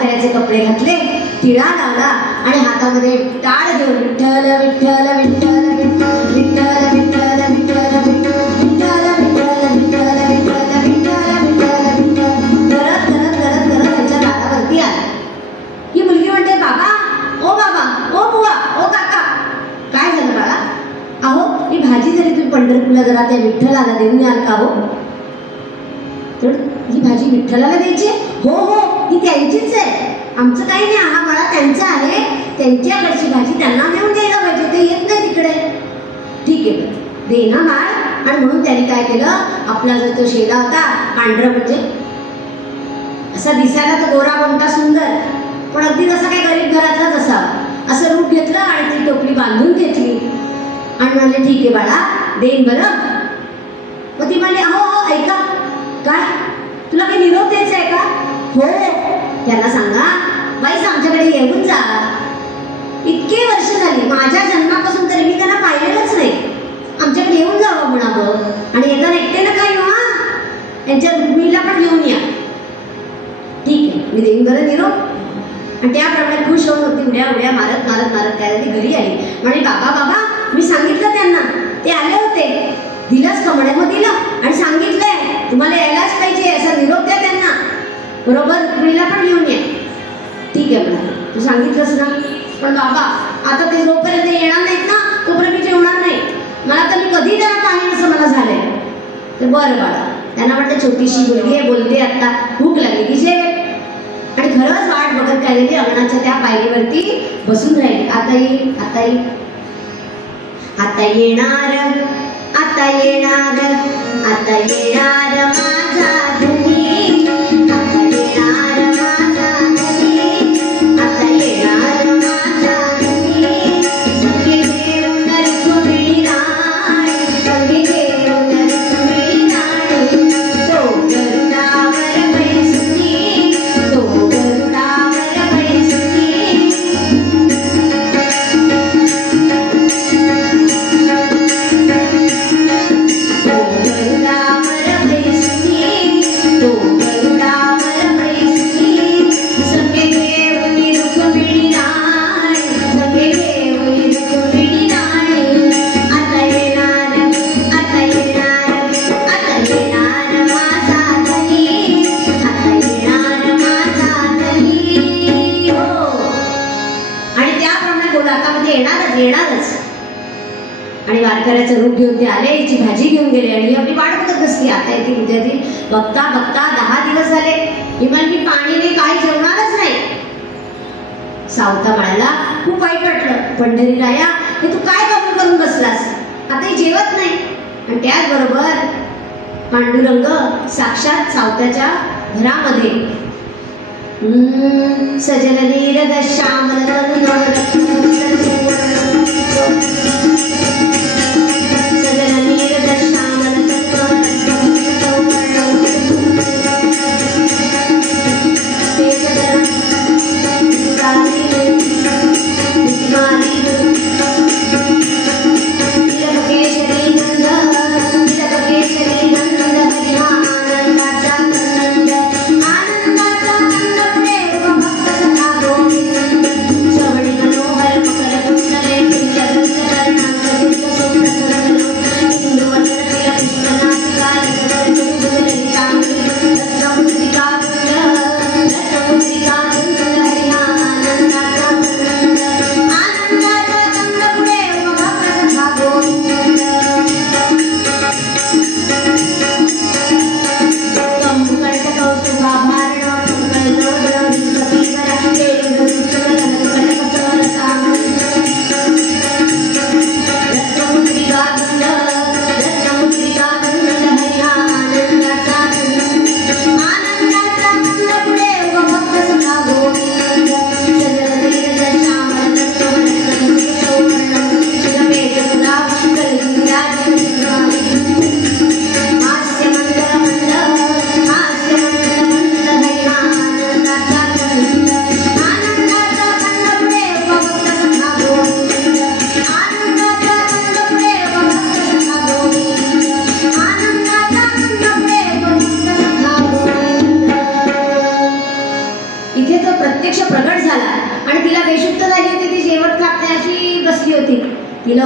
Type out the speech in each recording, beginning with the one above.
वारकऱ्याचे कपडे घातले, टिळा लावला आणि हातामध्ये टाळ घेऊन विठ्ठल विठ्ठल विठ्ठल विठ्ठल विठ्ठल विठ्ठल विठ्ठल विठ्ठल विठ्ठल विठ्ठल विठ्ठल करत करत करत करत त्याच्या दारावरती आला. ही मुलगी म्हणते, बाबा, ओ बुवा, ओ काका, काय झालं बाळा? अहो, ही भाजी जरी तुम्ही पंढरपूरला जरा त्या विठ्ठलाला देऊन याल का हो? तर ही भाजी विठ्ठलाला द्यायची? हो हो, ही त्यांचीच आहे, आमचं काही नाही, हा बाळा त्यांचा आहे, त्यांच्याकडची भाजी त्यांना देऊन द्यायला पाहिजे, ते येत नाही तिकडे. ठीक आहे, दे ना बाळ. आणि म्हणून त्यांनी काय केलं, आपला जो तो शेला होता पांढरा, म्हणजे असा दिसायला तो गोरा गोमटा सुंदर, पण अगदी जसा काही गरीब घरातलाच असावा, असं रूप घेतलं आणि ती टोपली बांधून घेतली आणि म्हणले, ठीक आहे बाळा, देईन बरं. मग ती म्हणली, अहो ऐका, काय तुला काही निरोप द्यायचा आहे का? हो. त्यांना सांगा, बाईस आमच्याकडे येऊन जा. इतके वर्ष झाली, माझ्या जन्मापासून तरी मी त्यांना पाहिलेलंच नाही, आमच्याकडे येऊन जावं म्हणावं. आणि येताना एकट्यानं काय येऊ, यांच्या रुक्मिणीला पण घेऊन या. ठीक आहे, मी देईन बरं निरोप. आणि त्याप्रमाणे खुश होऊन होती, उड्या उड्या मारत मारत मारत काय झाली, घरी आली. म्हणजे बाबा बाबा, मी सांगितलं त्यांना, ते आले होते, दिलंच का म्हणे? मग दिलं आणि सांगितलंय तुम्हाला यायलाच पाहिजे, असा निरोप द्या त्यांना, बरोबर रुक्मिणीला पण घेऊन या. ठीक आहे म्हणा, तू सांगितलंस ना, पण बाबा आता ते जोपर्यंत येणार नाहीत ना तोपर्यंत मी जेवणार नाही, मला तर मी कधी त्यांना पाहिजे असं मला झालंय. तर बरं बाळा, त्यांना म्हटलं छोटीशी मुलगी आहे, बोलते, आता भूक लागली की जेव. आणि खरंच वाट बघत काय झाली, अंगणाच्या त्या पायरीवरती बसून राहिली. आता येईल, आता येईल, आता येणार, आता येणार, आता येणार माझा धनी, आता येणार माझा धनी, आता येणार माझा धनी. संगे घेऊन रुक्मिणी राणी, संगे घेऊन रुक्मिणी राणी, तो गरुडावर बैसती, तो गरुडावर बैसती. आणि वारकऱ्याचं रूप घेऊन ते आले, हिची भाजी घेऊन गेले आणि आपली वाट बघत बसली, आता येते उद्या ती. बघता बघता 10 दिवस झाले, ही म्हणली पाणीने काही जेवणारच नाही. सावता म्हणाला, खूप वाईट वाटलं, पंढरीराया हे तू काय कबूल करून बसलास, आता ही जेवत नाही. आणि त्याचबरोबर पांडुरंग साक्षात सावताच्या घरामध्ये सजल नीरद श्यामल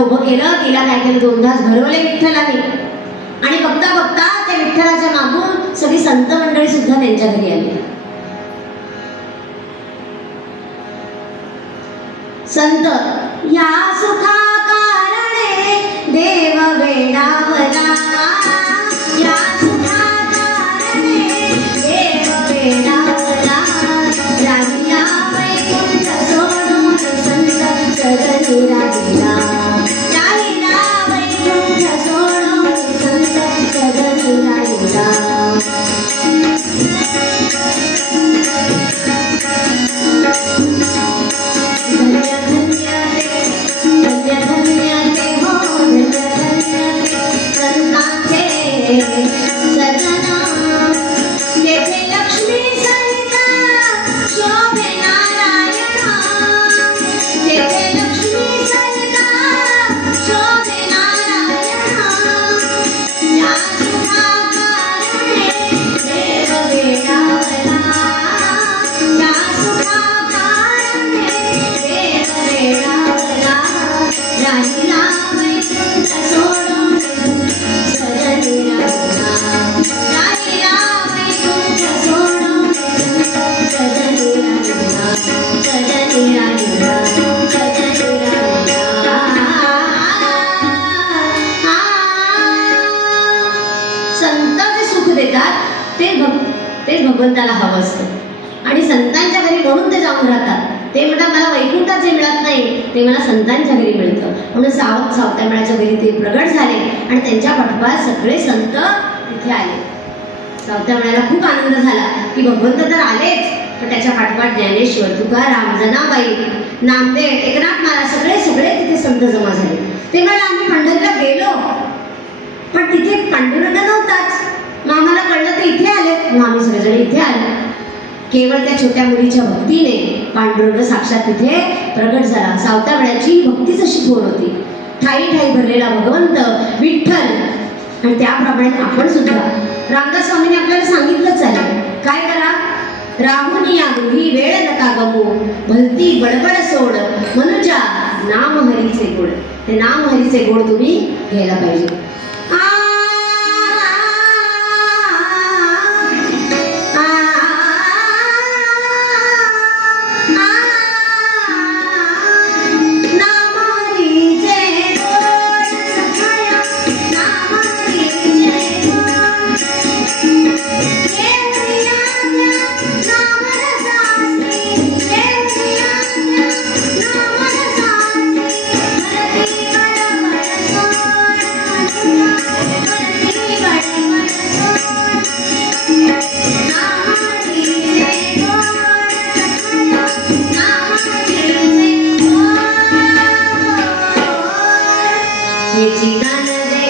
उभं केलं, तिला काय केलं 2 तास भरवले विठ्ठलाने. आणि बघता बघता त्या विठ्ठलाच्या मागून सगळी संत मंडळी सुद्धा त्यांच्या घरी आली. संत या सुखा कारणे देव वेडावला, या सुखा कारणे देव वेडावला, राहिला वैकुंठ सोडून संत चरणी राहिला, राहिला वैकुंठ सोडून संत चरणी राहिला. ते भगवंताला हवं असतं आणि संतांच्या घरी म्हणून ते जाऊन राहतात. ते म्हणतात मला वैकुंठात जे मिळत नाही ते मला संतांच्या घरी मिळतं. म्हणून सावतामाळ्याच्या घरी ते प्रगट झाले आणि त्यांच्या पाठोपाठ सगळे संत तिथे आले. सावतामाळ्याला खूप आनंद झाला की भगवंत तर आलेच, पण त्याच्या पाठोपाठ ज्ञानेश्वर, तुकाराम, जनाबाई, नामदेव, एकनाथ महाराज सगळे तिथे संत जमा झाले. ते मला आम्ही पंढरीला गेलो पण तिथे पांडुरंग नव्हताच, मग आम्हाला कळलं तर इथे आले, मग आम्ही सगळेजण इथे आले. केवळ त्या छोट्या मुलीच्या भक्तीने पांडुरंग साक्षात तिथे प्रगट झाला. सावतामाळ्याची भक्तीच अशी थोर होती. ठाई ठाई भरलेला भगवंत विठ्ठल. आणि त्याप्रमाणे आपण सुद्धा रामदास स्वामींनी आपल्याला सांगितलंच आहे, काय करा, राहून या गृही वेळ नका गमू, भलती बडबड सोड मनुजा नाम हरीचे गोड. ते नाम हरीचे गोड तुम्ही घ्यायला पाहिजे.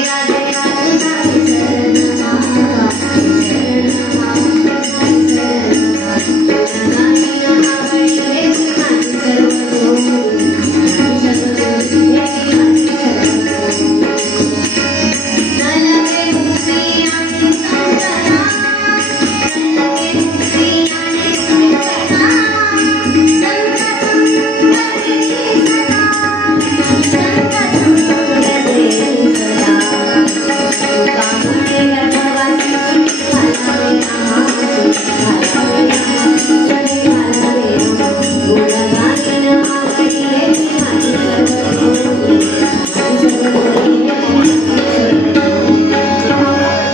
गाणं